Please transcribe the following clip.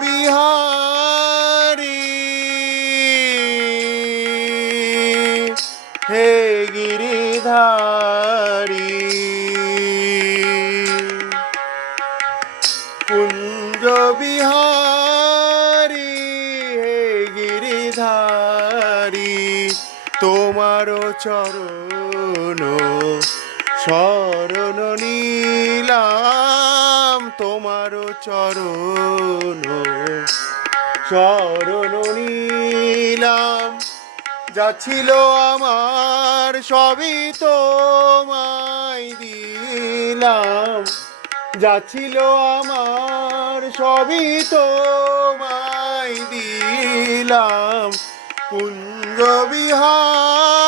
বিহারী হে গিরিধারী কুঞ্জ বিহারী হে গিরিধারী তোমার চরণ শরণ নিলাম তোমার চরণ শরণ নিলাম যা ছিল আমার সবই তোমায় দিলাম যা ছিল আমার সবই তোমায় দিলাম কুঞ্জ বিহার